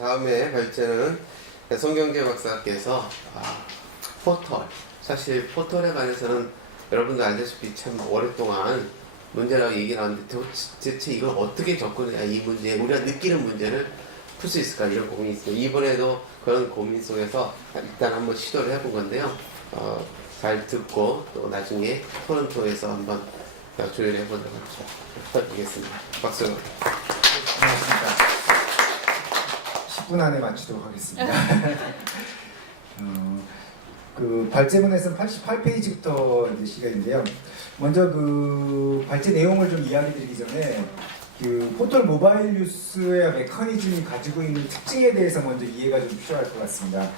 다음에 발제는 배성경제 박사께서 포털, 사실 포털에 관해서는 여러분도 알다시피 참 오랫동안 문제라고 얘기 나왔는데 대체 이걸 어떻게 접근해야 이 문제, 우리가 느끼는 문제를 풀 수 있을까 이런 고민이 있어요. 이번에도 그런 고민 속에서 일단 한번 시도를 해본 건데요. 잘 듣고 또 나중에 토론 통해서 한번 조율해 보도록 부탁드리겠습니다. 박수. 고맙습니다. 10분 안에 마치도록 하겠습니다. 그 발제문에서는 88페이지부터 이제 시간인데요. 먼저 그 발제 내용을 좀 이야기드리기 전에 그 포털 모바일 뉴스의 메커니즘이 가지고 있는 특징에 대해서 먼저 이해가 좀 필요할 것 같습니다.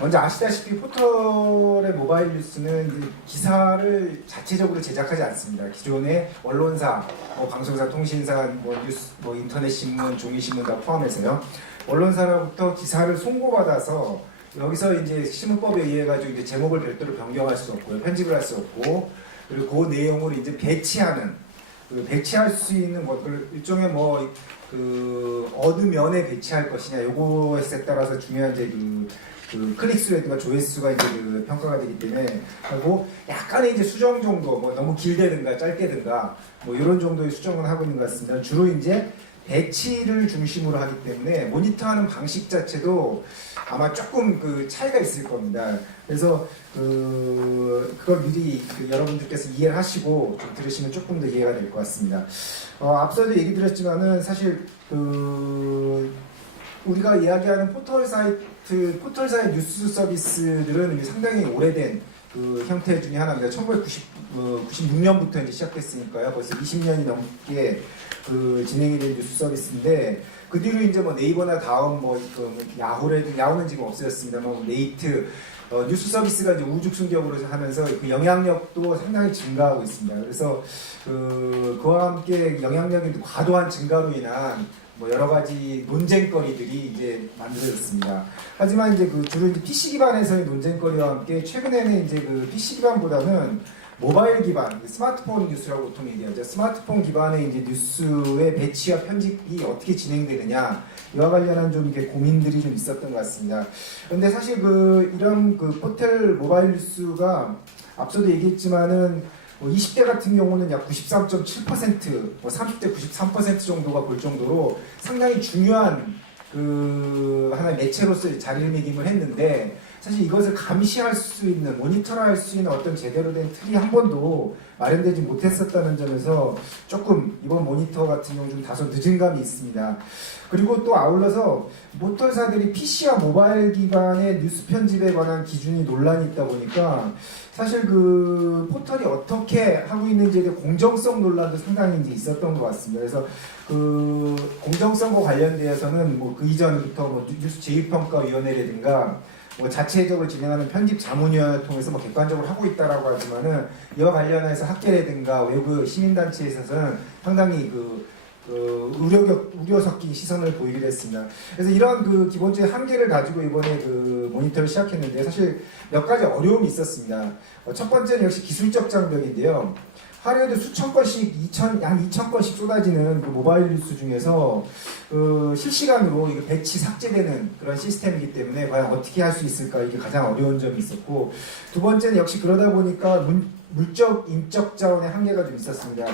먼저 아시다시피 포털의 모바일 뉴스는 이제 기사를 자체적으로 제작하지 않습니다. 기존의 언론사, 방송사, 통신사, 뉴스, 인터넷 신문, 종이 신문 다 포함해서요. 언론사로부터 기사를 송고받아서 여기서 이제 신문법에 의해 가지고 이제 제목을 별도로 변경할 수 없고요, 편집을 할 수 없고, 그리고 그 내용을 이제 배치할 수 있는 것들 일종의 어느 면에 배치할 것이냐 요것에 따라서 중요한 이제 그 클릭수라든가 조회수가 이제 그 평가가 되기 때문에 하고 약간의 이제 수정 정도 너무 길게든가 짧게든가 이런 정도의 수정을 하고 있는 것 같습니다. 주로 이제 배치를 중심으로 하기 때문에 모니터하는 방식 자체도 아마 조금 그 차이가 있을 겁니다. 그래서 그걸 미리 여러분들께서 이해를 하시고 좀 들으시면 조금 더 이해가 될 것 같습니다. 앞서도 얘기 드렸지만은 사실 우리가 이야기하는 포털 사이의 뉴스 서비스들은 상당히 오래된 그 형태 중에 하나입니다. 1996년부터 이제 시작했으니까요. 벌써 20년이 넘게 진행이 된 뉴스 서비스인데 그 뒤로 이제 네이버나 다음 야후는 지금 없어졌습니다만 네이트 뉴스 서비스가 이제 우죽순격으로 하면서 그 영향력도 상당히 증가하고 있습니다. 그래서 그와 함께 영향력이 과도한 증가로 인한 여러 가지 논쟁거리들이 이제 만들어졌습니다. 하지만 이제 주로 이제 PC 기반에서의 논쟁거리와 함께 최근에는 이제 PC 기반보다는 모바일 기반, 스마트폰 뉴스라고 보통 얘기하죠. 스마트폰 기반의 이제 뉴스의 배치와 편집이 어떻게 진행되느냐 이와 관련한 좀 이렇게 고민들이 좀 있었던 것 같습니다. 그런데 사실 이런 포털 모바일 뉴스가 앞서도 얘기했지만은 20대 같은 경우는 약 93.7%, 30대 93% 정도가 볼 정도로 상당히 중요한 하나의 매체로서 자리를 매김을 했는데 사실 이것을 감시할 수 있는, 모니터할 수 있는 어떤 제대로 된 틀이 한 번도 마련되지 못했었다는 점에서 조금 이번 모니터 같은 경우 좀 다소 늦은 감이 있습니다. 그리고 또 아울러서 포털사들이 PC와 모바일 기반의 뉴스 편집에 관한 기준이 논란이 있다 보니까 사실 포털이 어떻게 하고 있는지에 대한 공정성 논란도 상당히 이제 있었던 것 같습니다. 그래서 공정성과 관련되어서는 그 이전부터 뉴스 제휴평가위원회라든가 자체적으로 진행하는 편집 자문위원회를 통해서 객관적으로 하고 있다라고 하지만은 이와 관련해서 학계라든가 외부 시민단체에 있어서는 상당히 우려 섞인 시선을 보이게 됐습니다. 그래서 이런 기본적인 한계를 가지고 이번에 모니터를 시작했는데 사실 몇 가지 어려움이 있었습니다. 첫 번째는 역시 기술적 장벽인데요. 하루에도 수천 건씩, 약 2,000건씩 쏟아지는 모바일 뉴스 중에서 실시간으로 배치 삭제되는 그런 시스템이기 때문에 과연 어떻게 할 수 있을까 이게 가장 어려운 점이 있었고, 두 번째는 역시 그러다 보니까 물적, 인적 자원의 한계가 좀 있었습니다.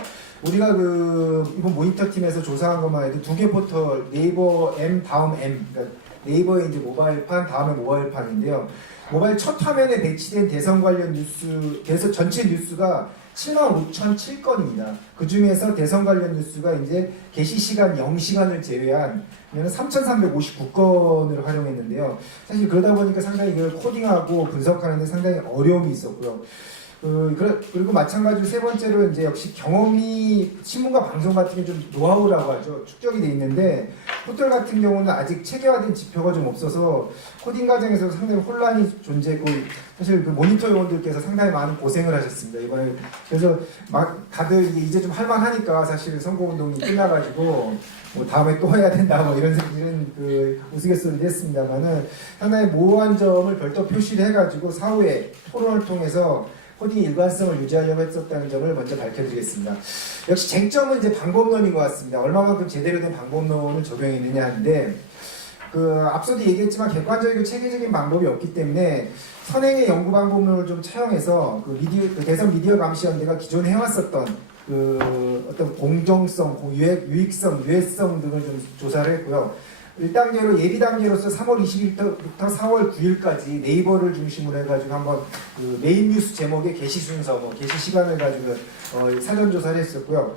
우리가 이번 모니터 팀에서 조사한 것만 해도 2개 포털, 네이버 M 다음 M, 그러니까 네이버의 이제 모바일판 다음에 모바일판인데요. 모바일 첫 화면에 배치된 대선 관련 뉴스, 전체 뉴스가 75,007건입니다. 그 중에서 대선 관련 뉴스가 이제 게시 시간 0시간을 제외한 3,359건을 활용했는데요. 사실 그러다 보니까 상당히 이걸 코딩하고 분석하는 데 상당히 어려움이 있었고요. 그리고 마찬가지로 세 번째로 이제 역시 경험이 신문과 방송 같은 게 좀 노하우라고 하죠. 축적이 돼 있는데 포털 같은 경우는 아직 체계화된 지표가 좀 없어서 코딩 과정에서 상당히 혼란이 존재했고 사실 모니터 요원들께서 상당히 많은 고생을 하셨습니다. 이번에 그래서 다들 이제 좀 할만하니까 사실 선거운동이 끝나가지고 다음에 또 해야 된다 이런 우스갯소리를 했습니다만은 상당히 모호한 점을 별도 표시를 해가지고 사후에 토론을 통해서 코딩 일관성을 유지하려고 했었다는 점을 먼저 밝혀드리겠습니다. 역시 쟁점은 이제 방법론인 것 같습니다. 얼마만큼 제대로 된 방법론을 적용했느냐 하는데 앞서도 얘기했지만 객관적이고 체계적인 방법이 없기 때문에 선행의 연구 방법론을 좀 차용해서 대선 미디어 감시연대가 기존에 해왔었던 어떤 공정성, 유익성, 유해성 등을 좀 조사를 했고요. 1단계로 예비 단계로서 3월 20일부터 4월 9일까지 네이버를 중심으로 해가지고 한번 메인 뉴스 제목의 게시 순서, 게시 시간을 가지고 사전 조사를 했었고요.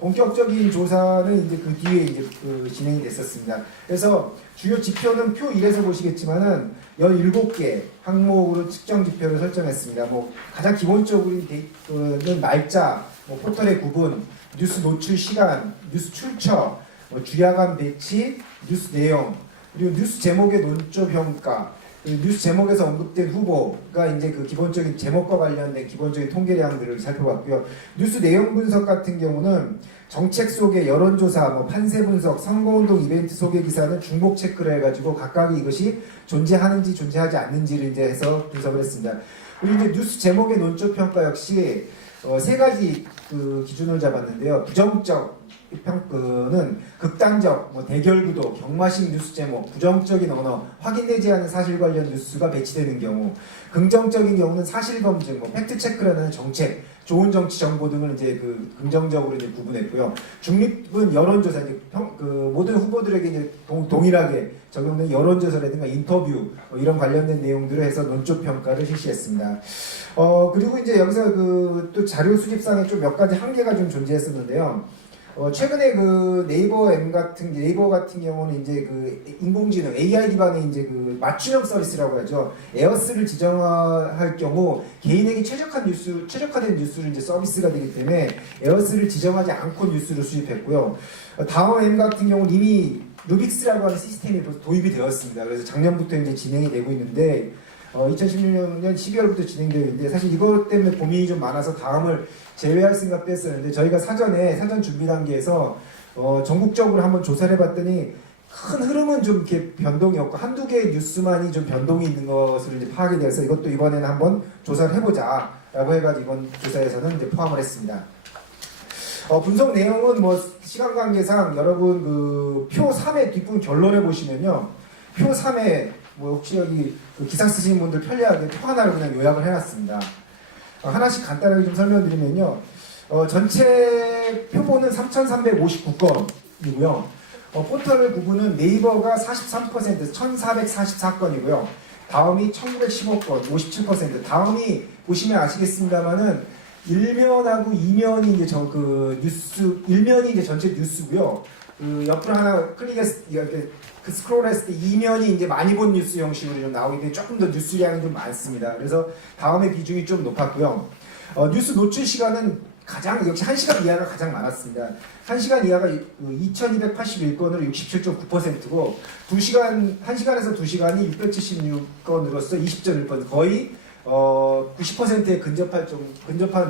본격적인 조사는 이제 그 뒤에 이제 진행이 됐었습니다. 그래서 주요 지표는 표 1에서 보시겠지만은 17개 항목으로 측정 지표를 설정했습니다. 가장 기본적으로는 날짜, 포털의 구분, 뉴스 노출 시간, 뉴스 출처, 주야간 배치, 뉴스 내용, 그리고 뉴스 제목의 논조 평가, 뉴스 제목에서 언급된 후보가 이제 그 기본적인 제목과 관련된 기본적인 통계량들을 살펴봤고요. 뉴스 내용 분석 같은 경우는 정책 소개, 여론조사, 판세 분석, 선거운동 이벤트 소개 기사는 중복 체크를 해가지고 각각의 이것이 존재하는지 존재하지 않는지를 이제 해서 분석을 했습니다. 그리고 이제 뉴스 제목의 논조 평가 역시 세 가지 기준을 잡았는데요. 부정적 평가는 극단적, 대결 구도, 경마식 뉴스 제목, 부정적인 언어, 확인되지 않은 사실 관련 뉴스가 배치되는 경우, 긍정적인 경우는 사실 검증, 팩트 체크라는 정책, 좋은 정치 정보 등을 이제 긍정적으로 이제 구분했고요. 중립은 여론조사, 모든 후보들에게 이제 동일하게 적용된 여론조사라든가 인터뷰 이런 관련된 내용들을 해서 논조 평가를 실시했습니다. 그리고 이제 여기서 또 자료 수집상에 좀 몇 가지 한계가 좀 존재했었는데요. 최근에 네이버 같은 경우는 이제 인공지능 AI 기반의 이제 맞춤형 서비스라고 하죠. 에어스를 지정할 경우 개인에게 최적화된 뉴스를 이제 서비스가 되기 때문에 에어스를 지정하지 않고 뉴스를 수집했고요. 다음 M 같은 경우는 이미 루빅스라고 하는 시스템이 벌써 도입이 되었습니다. 그래서 작년부터 이제 진행이 되고 있는데 2016년 12월부터 진행되어 있는데 사실 이것 때문에 고민이 좀 많아서 다음을 제외할 생각도 했었는데 저희가 사전 준비 단계에서 전국적으로 한번 조사를 해봤더니 큰 흐름은 좀 이렇게 변동이 없고 한두 개의 뉴스만이 좀 변동이 있는 것을 이제 파악이 돼서 이것도 이번에는 한번 조사를 해보자라고 해가지고 이번 조사에서는 이제 포함을 했습니다. 분석 내용은 시간 관계상 여러분 표 3의 뒷부분 결론을 보시면요. 표 3에 혹시 여기 기사 쓰시는 분들 편리하게 표 하나를 그냥 요약을 해놨습니다. 하나씩 간단하게 좀 설명드리면요. 전체 표본은 3,359건이고요. 포털 구분은 네이버가 43%, 1,444건이고요. 다음이 1,915건, 57%. 다음이 보시면 아시겠습니다만은 1면하고 2면이 이제 일면이 이제 전체 뉴스고요. 옆으로 하나 이렇게 스크롤했을 때 2면이 이제 많이 본 뉴스 형식으로 좀 나오기 때문에 조금 더 뉴스량이 좀 많습니다. 그래서 다음에 비중이 좀 높았고요. 뉴스 노출 시간은 역시 1시간 이하가 가장 많았습니다. 1시간 이하가 2281건으로 67.9%고 1시간에서 2시간이 676건으로서 20.1%, 거의 90%에 근접한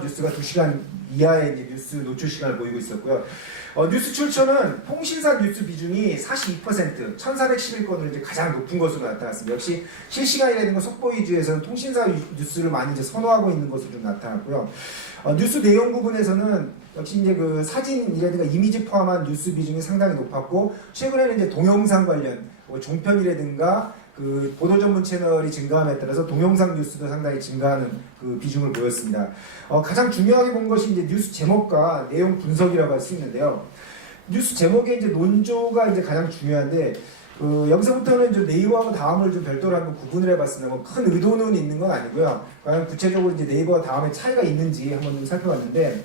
뉴스가 2시간 이하의 이제 뉴스 노출 시간을 보이고 있었고요. 뉴스 출처는 통신사 뉴스 비중이 42%, 1,411건으로 이제 가장 높은 것으로 나타났습니다. 역시 실시간이라든가 속보 위주에서는 통신사 뉴스를 많이 이제 선호하고 있는 것으로 좀 나타났고요. 뉴스 내용 부분에서는 역시 이제 사진이라든가 이미지 포함한 뉴스 비중이 상당히 높았고, 최근에는 이제 동영상 관련 종편이라든가 보도 전문 채널이 증가함에 따라서 동영상 뉴스도 상당히 증가하는 비중을 보였습니다. 가장 중요하게 본 것이 이제 뉴스 제목과 내용 분석이라고 할 수 있는데요. 뉴스 제목의 이제 논조가 이제 가장 중요한데, 여기서부터는 이제 네이버하고 다음을 좀 별도로 한번 구분을 해봤습니다. 큰 의도는 있는 건 아니고요. 과연 구체적으로 이제 네이버와 다음에 차이가 있는지 한번 좀 살펴봤는데,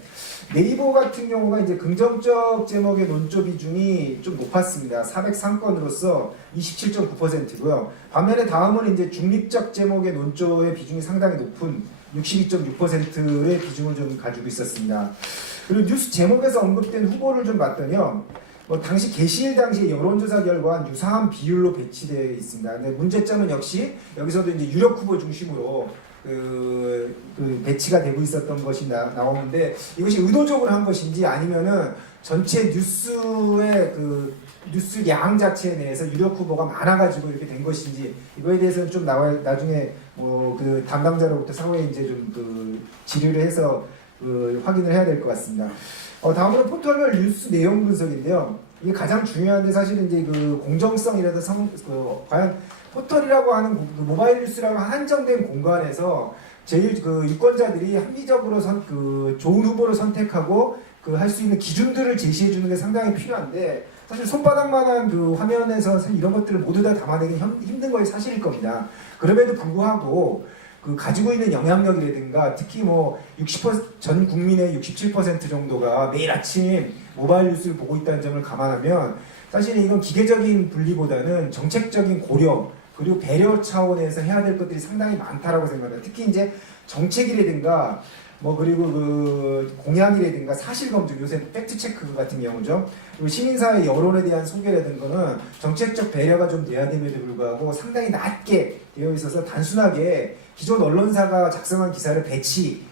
네이버 같은 경우가 이제 긍정적 제목의 논조 비중이 좀 높았습니다. 403건으로서 27.9%고요. 반면에 다음은 이제 중립적 제목의 논조의 비중이 상당히 높은 62.6%의 비중을 좀 가지고 있었습니다. 그리고 뉴스 제목에서 언급된 후보를 좀 봤더니요. 당시 게시일 당시 여론조사 결과와 유사한 비율로 배치되어 있습니다. 근데 문제점은 역시 여기서도 이제 유력 후보 중심으로 배치가 되고 있었던 것이 나오는데, 이것이 의도적으로 한 것인지 아니면은 전체 뉴스의 뉴스량 자체에 대해서 유력 후보가 많아가지고 이렇게 된 것인지, 이거에 대해서는 좀 나중에 담당자로부터 사후에 이제 좀 질의를 해서 확인을 해야 될 것 같습니다. 다음으로 포털별 뉴스 내용 분석인데요. 이게 가장 중요한데 사실은 이제 그 공정성이라든 과연 포털이라고 하는 그 모바일 뉴스라고 한정된 공간에서 제일 그 유권자들이 합리적으로 좋은 후보를 선택하고 그 할 수 있는 기준들을 제시해 주는 게 상당히 필요한데 사실 손바닥만한 그 화면에서 사실 이런 것들을 모두 다 담아내기 힘든 것이 사실일 겁니다. 그럼에도 불구하고 그 가지고 있는 영향력이라든가 특히 뭐 60%전 국민의 67% 정도가 매일 아침 모바일 뉴스를 보고 있다는 점을 감안하면 사실 이건 기계적인 분리보다는 정책적인 고려 그리고 배려 차원에서 해야 될 것들이 상당히 많다라고 생각합니다. 특히 이제 정책이라든가 뭐 그리고 그 공약이라든가 사실 검증 요새 팩트 체크 같은 경우죠. 그리고 시민사회 여론에 대한 소개라든가는 정책적 배려가 좀 돼야 됨에도 불구하고 상당히 낮게 되어 있어서 단순하게 기존 언론사가 작성한 기사를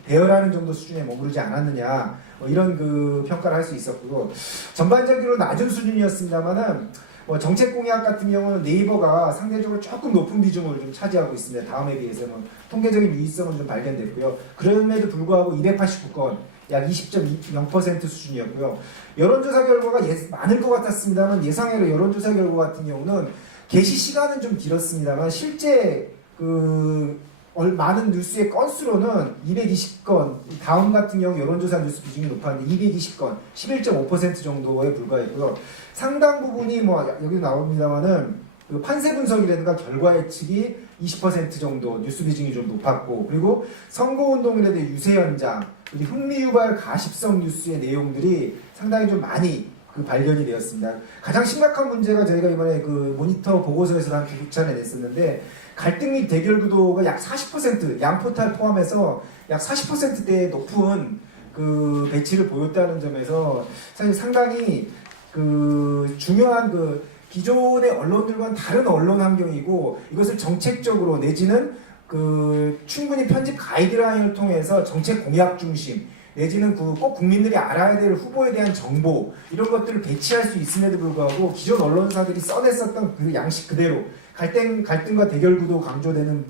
배열하는 정도 수준에 머무르지 않았느냐 뭐 이런 그 평가를 할 수 있었고 전반적으로 낮은 수준이었습니다만은 뭐 정책 공약 같은 경우는 네이버가 상대적으로 조금 높은 비중을 좀 차지하고 있습니다. 다음에 비해서는 통계적인 유의성은 좀 발견됐고요. 그럼에도 불구하고 289건 약 20.0% 수준이었고요. 여론조사 결과가 많을 것 같았습니다만 예상외로 여론조사 결과 같은 경우는 게시 시간은 좀 길었습니다만 실제 그 많은 뉴스의 건수로는 220건, 다음 같은 경우 여론조사 뉴스 비중이 높았는데 220건, 11.5% 정도에 불과했고요. 상당 부분이 뭐 여기 나옵니다만은 그 판세 분석이라든가 결과 예측이 20% 정도 뉴스 비중이 좀 높았고 그리고 선거운동이라든가 유세 현장, 그리고 흥미 유발 가십성 뉴스의 내용들이 상당히 좀 많이 그 발견이 되었습니다. 가장 심각한 문제가 저희가 이번에 그 모니터 보고서에서 한 두 차례 냈었는데 갈등 및 대결 구도가 약 40% 양포탈 포함해서 약 40%대의 높은 그 배치를 보였다는 점에서 사실 상당히 그 중요한 그 기존의 언론들과는 다른 언론 환경이고 이것을 정책적으로 내지는 그 충분히 편집 가이드라인을 통해서 정책 공약 중심 내지는 그 꼭 국민들이 알아야 될 후보에 대한 정보 이런 것들을 배치할 수 있음에도 불구하고 기존 언론사들이 써냈었던 그 양식 그대로 갈등과 대결 구도 강조되는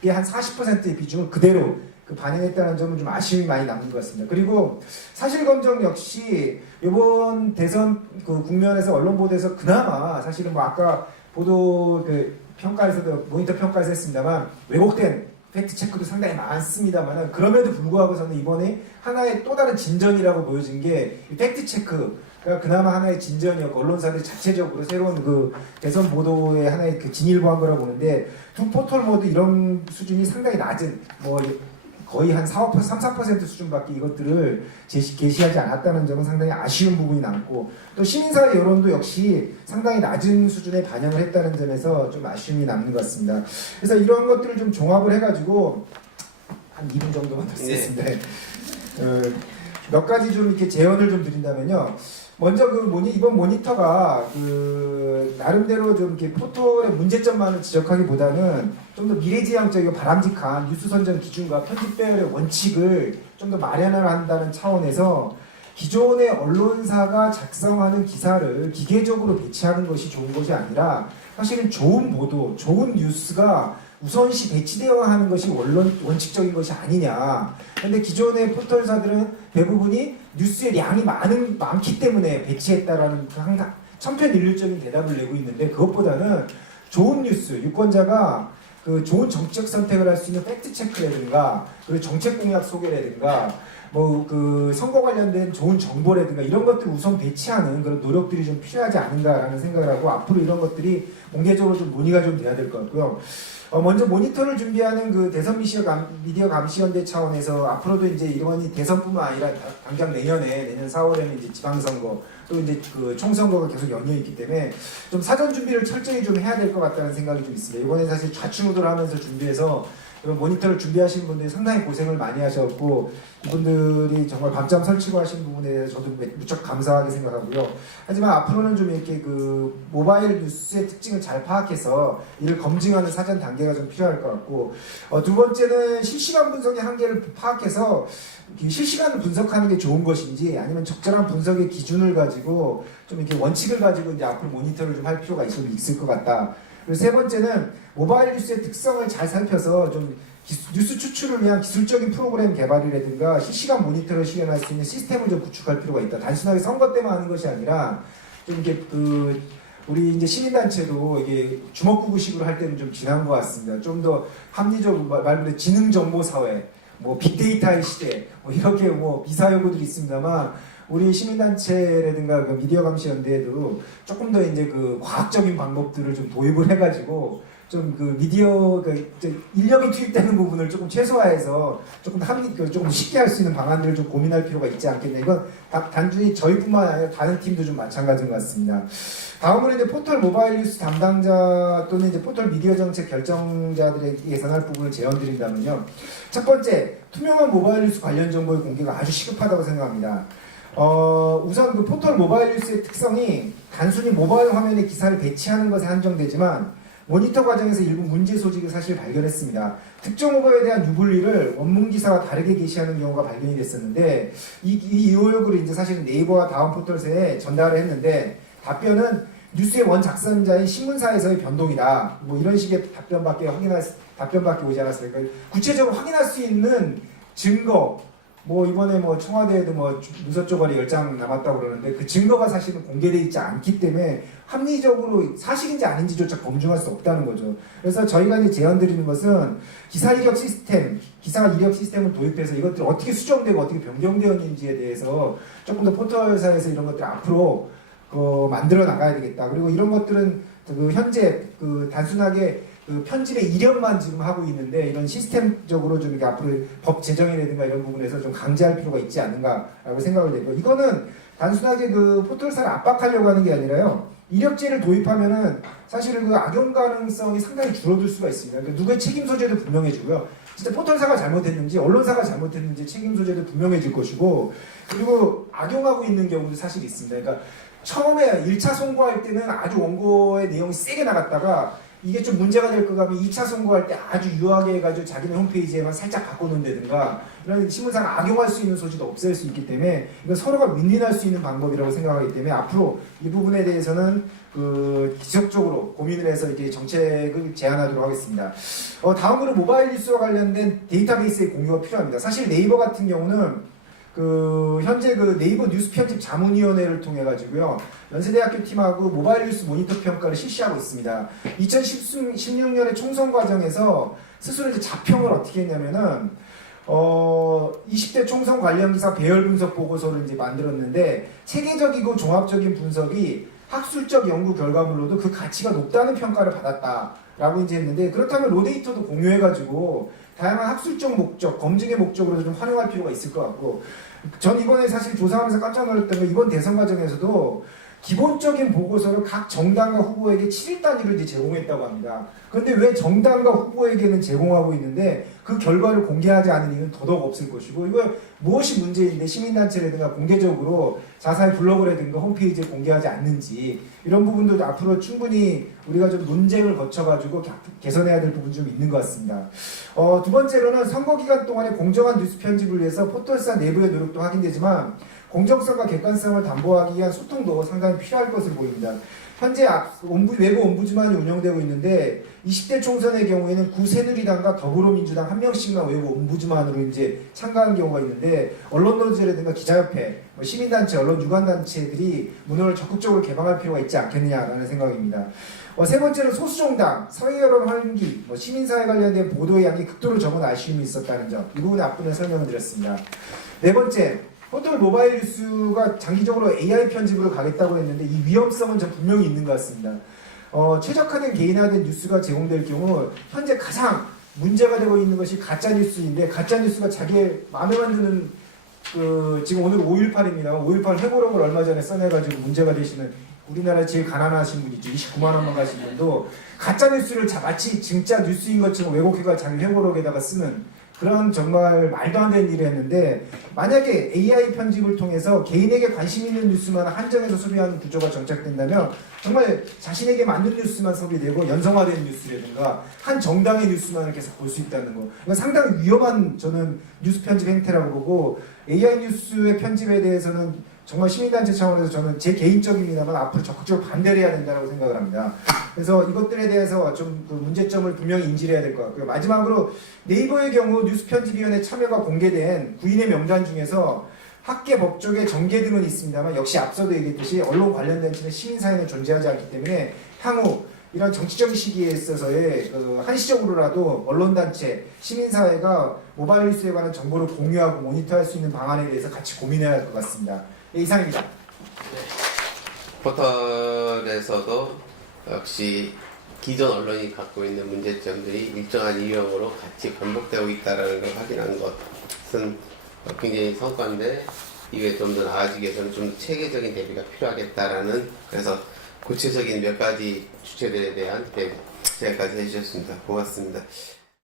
게 한 40%의 비중을 그대로 그 반영했다는 점은 좀 아쉬움이 많이 남는 것 같습니다. 그리고 사실검증 역시 이번 대선 그 국면에서 언론 보도에서 그나마 사실은 뭐 아까 보도 그 평가에서도 모니터 평가에서 했습니다만 왜곡된 팩트 체크도 상당히 많습니다만 그럼에도 불구하고 저는 이번에 하나의 또 다른 진전이라고 보여진 게 팩트 체크가 그나마 하나의 진전이었고 언론사들 자체적으로 새로운 그 대선 보도의 하나의 그 진일보한 거라고 보는데 두 포털 모두 이런 수준이 상당히 낮은 뭐 거의 한 3-4% 수준밖에 이것들을 게시하지 않았다는 점은 상당히 아쉬운 부분이 남고 또 시민사회 여론도 역시 상당히 낮은 수준에 반영을 했다는 점에서 좀 아쉬움이 남는 것 같습니다. 그래서 이런 것들을 좀 종합을 해가지고 한 2분 정도만 더 쓰겠습니다. 네. 몇 가지 좀 이렇게 제언을 좀 드린다면요. 먼저 이번 모니터가 그 나름대로 좀 이렇게 포털의 문제점만을 지적하기보다는 좀 더 미래지향적이고 바람직한 뉴스 선정 기준과 편집 배열의 원칙을 좀 더 마련을 한다는 차원에서 기존의 언론사가 작성하는 기사를 기계적으로 배치하는 것이 좋은 것이 아니라 사실은 좋은 보도, 좋은 뉴스가 우선시 배치되어야 하는 것이 원칙적인 것이 아니냐. 그런데 기존의 포털사들은 대부분이 뉴스의 양이 많기 때문에 배치했다라는 항상 천편일률적인 대답을 내고 있는데 그것보다는 좋은 뉴스, 유권자가 그 좋은 정책 선택을 할 수 있는 팩트 체크라든가 그리고 정책 공약 소개라든가 뭐 그 선거 관련된 좋은 정보라든가 이런 것들을 우선 배치하는 그런 노력들이 좀 필요하지 않은가라는 생각을 하고 앞으로 이런 것들이 공개적으로 좀 논의가 좀 돼야 될 것 같고요. 먼저 모니터를 준비하는 그 대선 미디어 감시연대 차원에서 앞으로도 이제 이번이 대선뿐만 아니라 당장 내년 4월에는 이제 지방선거 또 이제 그 총선거가 계속 연이어 있기 때문에 좀 사전 준비를 철저히 좀 해야 될 것 같다는 생각이 좀 있습니다. 이번에 사실 좌충우돌 하면서 준비해서 이런 모니터를 준비하시는 분들이 상당히 고생을 많이 하셨고 이분들이 정말 밤잠 설치고 하신 부분에 대해서 저도 무척 감사하게 생각하고요. 하지만 앞으로는 좀 이렇게 그 모바일 뉴스의 특징을 잘 파악해서 이를 검증하는 사전 단계가 좀 필요할 것 같고 두 번째는 실시간 분석의 한계를 파악해서 실시간으로 분석하는 게 좋은 것인지 아니면 적절한 분석의 기준을 가지고 좀 이렇게 원칙을 가지고 이제 앞으로 모니터를 좀 할 필요가 있을 것 같다. 그리고 세 번째는 모바일 뉴스의 특성을 잘 살펴서 좀 뉴스 추출을 위한 기술적인 프로그램 개발이라든가 실시간 모니터를 실현할 수 있는 시스템을 좀 구축할 필요가 있다. 단순하게 선거 때만 하는 것이 아니라 좀 이게 우리 이제 시민단체도 이게 주먹구구식으로 할 때는 좀 지난 것 같습니다. 좀 더 합리적으로 말로 지능정보사회, 뭐 빅데이터의 시대, 뭐 이렇게 뭐 비사 요구들이 있습니다만 우리 시민단체라든가 그 미디어 감시연대에도 조금 더 이제 그 과학적인 방법들을 좀 도입을 해가지고 좀 그 미디어 인력이 투입되는 부분을 조금 최소화해서 조금 조금 쉽게 할 수 있는 방안들을 좀 고민할 필요가 있지 않겠냐. 이건 단순히 저희뿐만 아니라 다른 팀도 좀 마찬가지인 것 같습니다. 다음으로 이제 포털 모바일 뉴스 담당자 또는 이제 포털 미디어 정책 결정자들에게 예산할 부분을 제언드린다면요. 첫 번째, 투명한 모바일 뉴스 관련 정보의 공개가 아주 시급하다고 생각합니다. 우선 그 포털 모바일 뉴스의 특성이 단순히 모바일 화면에 기사를 배치하는 것에 한정되지만 모니터 과정에서 일부 문제 소지를 사실 발견했습니다. 특정 후보에 대한 유불리를 원문 기사와 다르게 게시하는 경우가 발견이 됐었는데 이 의혹을 이제 사실 네이버와 다음 포털사에 전달을 했는데 답변은 뉴스의 원 작성자인 신문사에서의 변동이다. 뭐 이런 식의 답변밖에 오지 않았으니까 구체적으로 확인할 수 있는 증거. 뭐 이번에 뭐 청와대에도 뭐 문서 쪼가리 10장 남았다고 그러는데 그 증거가 사실은 공개되어 있지 않기 때문에 합리적으로 사실인지 아닌지조차 검증할 수 없다는 거죠. 그래서 저희가 이제 제안드리는 것은 기사 이력 시스템을 도입해서 이것들이 어떻게 수정되고 어떻게 변경되었는지에 대해서 조금 더 포털사에서 이런 것들 앞으로 만들어 나가야 되겠다. 그리고 이런 것들은 현재 단순하게 편집의 이력만 지금 하고 있는데 이런 시스템적으로 좀 이렇게 앞으로 법 제정이라든가 이런 부분에서 좀 강제할 필요가 있지 않는가라고 생각을 되고 이거는 단순하게 포털사를 압박하려고 하는 게 아니라요. 이력제를 도입하면은 사실은 악용 가능성이 상당히 줄어들 수가 있습니다. 그러니까 누구의 책임 소재도 분명해지고요. 진짜 포털사가 잘못했는지 언론사가 잘못했는지 책임 소재도 분명해질 것이고 그리고 악용하고 있는 경우도 사실 있습니다. 그러니까 처음에 1차 송고할 때는 아주 원고의 내용이 세게 나갔다가 이게 좀 문제가 될 것 같으면 2차 송고할 때 아주 유하게 해가지고 자기네 홈페이지에만 살짝 바꿔놓는다든가 이런 신문사가 악용할 수 있는 소지도 없앨 수 있기 때문에 이건 서로가 윈윈할 수 있는 방법이라고 생각하기 때문에 앞으로 이 부분에 대해서는 지속적으로 고민을 해서 이게 정책을 제안하도록 하겠습니다. 다음으로 모바일 뉴스와 관련된 데이터베이스의 공유가 필요합니다. 사실 네이버 같은 경우는 현재 네이버 뉴스 편집 자문위원회를 통해 가지고요 연세대학교 팀하고 모바일 뉴스 모니터 평가를 실시하고 있습니다. 2016년에 총선 과정에서 스스로 이제 자평을 어떻게 했냐면은 20대 총선 관련 기사 배열 분석 보고서를 이제 만들었는데 체계적이고 종합적인 분석이 학술적 연구 결과물로도 그 가치가 높다는 평가를 받았다라고 이제 했는데 그렇다면 로데이터도 공유해가지고 다양한 학술적 목적, 검증의 목적으로도 좀 활용할 필요가 있을 것 같고 전 이번에 사실 조사하면서 깜짝 놀랐던 건 이번 대선 과정에서도 기본적인 보고서를 각 정당과 후보에게 7일 단위로 이제 제공했다고 합니다. 그런데 왜 정당과 후보에게는 제공하고 있는데 그 결과를 공개하지 않은 이유는 더더욱 없을 것이고 이거 무엇이 문제인데 시민단체라든가 공개적으로 자사의 블로그라든가 홈페이지에 공개하지 않는지 이런 부분도 앞으로 충분히 우리가 좀 논쟁을 거쳐가지고 개선해야 될 부분이 좀 있는 것 같습니다. 두 번째로는 선거 기간 동안에 공정한 뉴스 편집을 위해서 포털사 내부의 노력도 확인되지만 공정성과 객관성을 담보하기 위한 소통도 상당히 필요할 것으로 보입니다. 현재 외부 옴부즈만이 운영되고 있는데 20대 총선의 경우에는 구새누리당과 더불어민주당 한 명씩만 외부 옴부즈만으로 이제 참가한 경우가 있는데 언론노조라든가 기자협회, 시민단체, 언론 유관단체들이 문호를 적극적으로 개방할 필요가 있지 않겠느냐라는 생각입니다. 세 번째는 소수정당, 사회여론 활기, 시민사회 관련된 보도의 양이 극도로 적은 아쉬움이 있었다는 점. 이 부분에 앞부분에 설명을 드렸습니다. 네 번째, 포털 모바일 뉴스가 장기적으로 AI 편집으로 가겠다고 했는데 이 위험성은 좀 분명히 있는 것 같습니다. 최적화된 개인화된 뉴스가 제공될 경우 현재 가장 문제가 되고 있는 것이 가짜뉴스인데 가짜뉴스가 자기의 마음에 드는 지금 오늘 5.18입니다. 5.18 회고록을 얼마 전에 써내가지고 문제가 되시는 우리나라 제일 가난하신 분이죠. 29만 원만 가신 분도 가짜뉴스를 마치 진짜 뉴스인 것처럼 왜곡해가 자기 회고록에다가 쓰는 그런 정말 말도 안 되는 일을 했는데 만약에 AI 편집을 통해서 개인에게 관심 있는 뉴스만 한정해서 소비하는 구조가 정착된다면 정말 자신에게 맞는 뉴스만 소비되고 연성화된 뉴스라든가 한 정당의 뉴스만을 계속 볼 수 있다는 거 이건 상당히 위험한 저는 뉴스 편집 행태라고 보고 AI 뉴스의 편집에 대해서는 정말 시민단체 차원에서 저는 제 개인적입니다만 앞으로 적극적으로 반대를 해야 된다고 생각을 합니다. 그래서 이것들에 대해서 좀 문제점을 분명히 인지를 해야 될 것 같고요. 마지막으로 네이버의 경우 뉴스 편집위원회 참여가 공개된 9인의 명단 중에서 학계 법조계 정계들은 있습니다만 역시 앞서도 얘기했듯이 언론 관련 단체는 시민사회는 존재하지 않기 때문에 향후 이런 정치적 시기에 있어서의 그 한시적으로라도 언론단체, 시민사회가 모바일 뉴스에 관한 정보를 공유하고 모니터할 수 있는 방안에 대해서 같이 고민해야 할 것 같습니다. 네, 이상입니다. 포털에서도 역시 기존 언론이 갖고 있는 문제점들이 일정한 유형으로 같이 반복되고 있다는 걸 확인한 것은 굉장히 성과인데 이게 좀 더 나아지기 위해서는 좀 체계적인 대비가 필요하겠다라는 그래서 구체적인 몇 가지 주체들에 대한 제안까지 해주셨습니다. 고맙습니다.